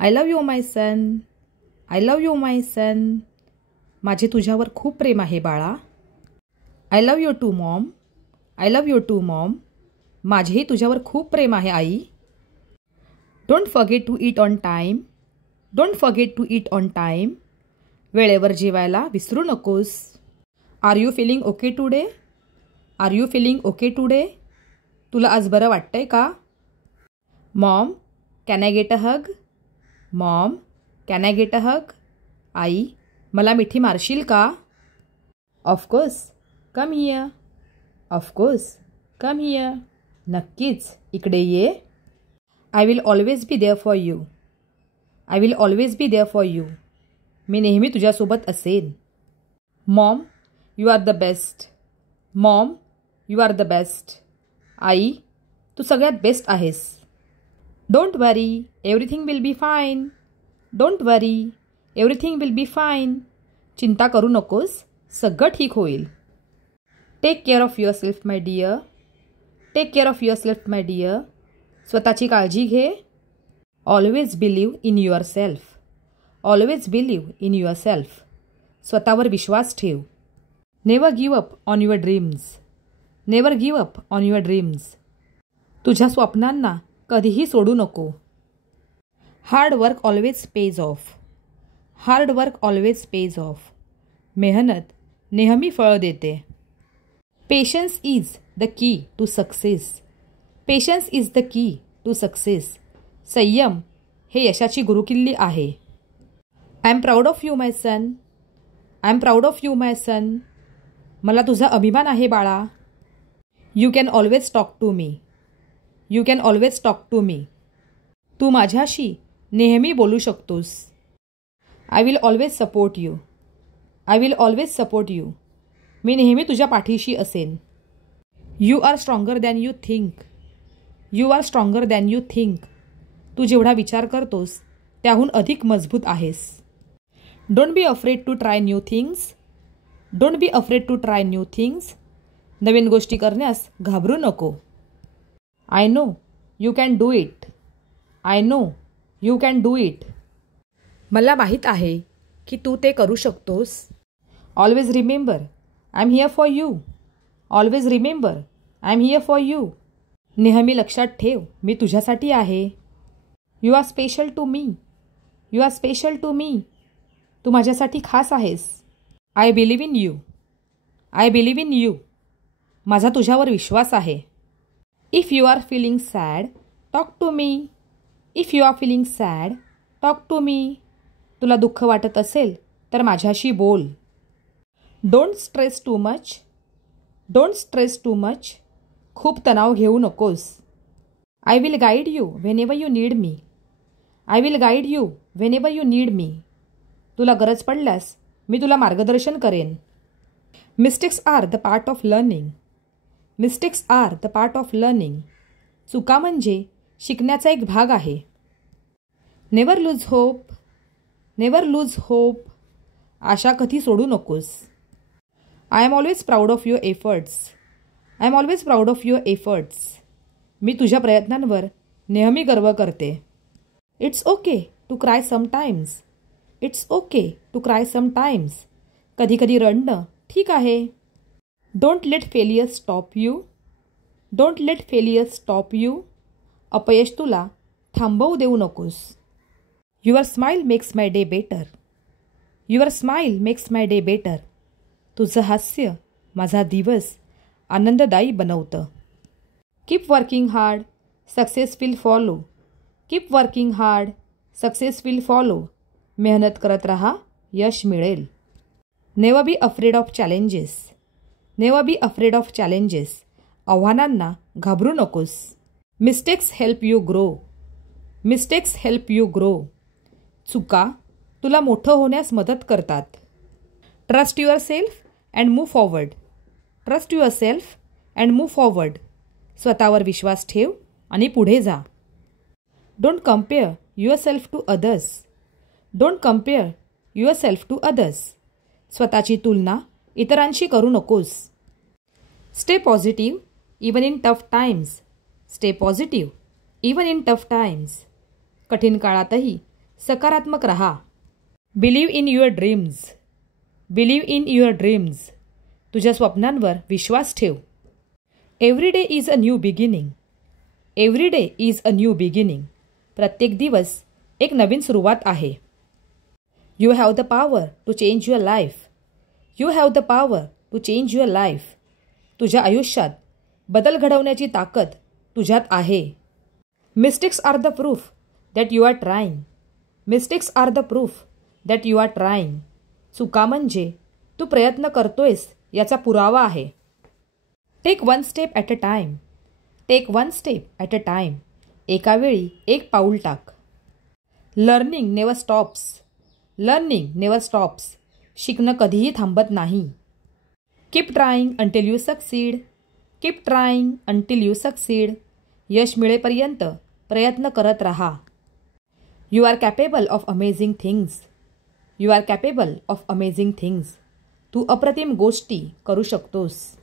I love you my son. I love you my son. माझे तुझ्यावर खूप प्रेम आहे बाळा. I love you too mom. I love you too mom. माझेही तुझ्यावर खूप प्रेम आहे आई. Don't forget to eat on time. Don't forget to eat on time. वेळेवर जेवायला विसरू नकोस. Are you feeling okay today. Are you feeling okay today. तुला आज बरं वाटतंय का. Mom can I get a hug. Maugham can I get a hug. आई मला मिठी मारशील का. Of course come here. Of course come here. नक्कीच इकडे ये. I will always be there for you. I will always be there for you. मी नेहमी तुझ्यासोबत असेन. Mom you are the best. Mom you are the best. आई तू सगळ्यात बेस्ट आहेस. Don't worry everything will be fine. Don't worry everything will be fine. चिंता करू नकोस, सगळं ठीक होईल. Take care of your self my dear. Take care of your self my dear. स्वतःची काळजी घे. Always believe in your self. Always believe in your self. स्वतःवर विश्वास ठेव. Never give up on your dreams. Never give up on your dreams. तुझ्या स्वप्नांना कधीही सोडू नको. Hard work always pays off. Hard work always pays off. मेहनत नेहमी फळ देते. Patience is the key to success. Patience is the key to success. संयम हे यशाची गुरुकिल्ली आहे. I am proud of you my son. I am proud of you my son. मला तुझा अभिमान आहे बाळा. You can always talk to me. You can always talk to me. तू माझ्याशी नेहमी बोलू शकतोस. I will always support you. I will always support you. मी नेहमी तुझ्या पाठीशी असेन. You are stronger than you think. You are stronger than you think. तू जेवढा विचार करतोस त्याहून अधिक मजबूत आहेस. Don't be afraid to try new things. Don't be afraid to try new things. नवीन गोष्टी करण्यास घाबरू नको. I know you can do it. I know you can do it. मला माहीत आहे की तू ते करू शकतोस. Always remember I am here for you. Always remember I am here for you. नेहमी लक्षात ठेव मी तुझ्यासाठी आहे. You are special to me. You are special to me. तू माझ्यासाठी खास आहेस. I believe in you. I believe in you. माझा तुझ्यावर विश्वास आहे. If you are feeling sad talk to me. If you are feeling sad talk to me. तुला दुःख वाटत असेल तर माझ्याशी बोल. Don't stress too much. Don't stress too much. खूप तणाव घेऊ नकोस. I will guide you whenever you need me. I will guide you whenever you need me. तुला गरज पडल्यास मी तुला मार्गदर्शन करेन. Mistakes are the part of learning. Mistakes are the part of learning. चुका म्हणजे शिकण्याचा एक भाग आहे. Never lose hope. Never lose hope. आशा कधी सोडू नकोस. I am always proud of your efforts. I am always proud of your efforts. मी तुझ्या प्रयत्नांवर नेहमी गर्व करते. It's okay to cry sometimes. It's okay to cry sometimes. कधीकधी रडणं ठीक आहे. Don't let failure stop you. Don't let failure stop you. अपयश तुला थांबवू देऊ नकोस. Your smile makes my day better. Your smile makes my day better. तुझं हास्य माझा दिवस आनंददायी बनवतं. Keep working hard. Success will follow. Keep working hard. Success will follow. मेहनत करत राहा, यश मिळेल. Never be afraid of challenges. Never be afraid of challenges. आव्हानांना घाबरू नकोस. Mistakes help you grow. Mistakes help you grow. चुका तुला मोठं होण्यास मदत करतात. Trust your self and move forward. Trust your self and move forward. स्वतःवर विश्वास ठेव आणि पुढे जा. Don't compare your self to others. Don't compare your self to others. स्वतःची तुलना इतरांशी करू नकोस. Stay positive even in tough times. Stay positive even in tough times. कठीण काळातही सकारात्मक रहा. Believe in your dreams. Believe in your dreams. तुझ्या स्वप्नांवर विश्वास ठेव. Every day is a new beginning. Every day is a new beginning. प्रत्येक दिवस एक नवीन सुरुवात आहे. You have the power to change your life. You have the power to change your life. तुझ्या आयुष्यात बदल घडवण्याची ताकद तुझ्यात आहे. Mistakes are the proof that you are trying. Mistakes are the proof that you are trying. चुका म्हणजे तू प्रयत्न करतोयस याचा पुरावा आहे. Take one step at a time. Take one step at a time. एका वेळी एक पाऊल टाक. Learning never stops. Learning never stops. शिकणं कधीही थांबत नाही. Keep trying until you succeed. Keep trying until you succeed. यश मिळेपर्यंत प्रयत्न करत राहा. You are capable of amazing things. You are capable of amazing things. तू अप्रतिम गोष्टी करू शकतोस.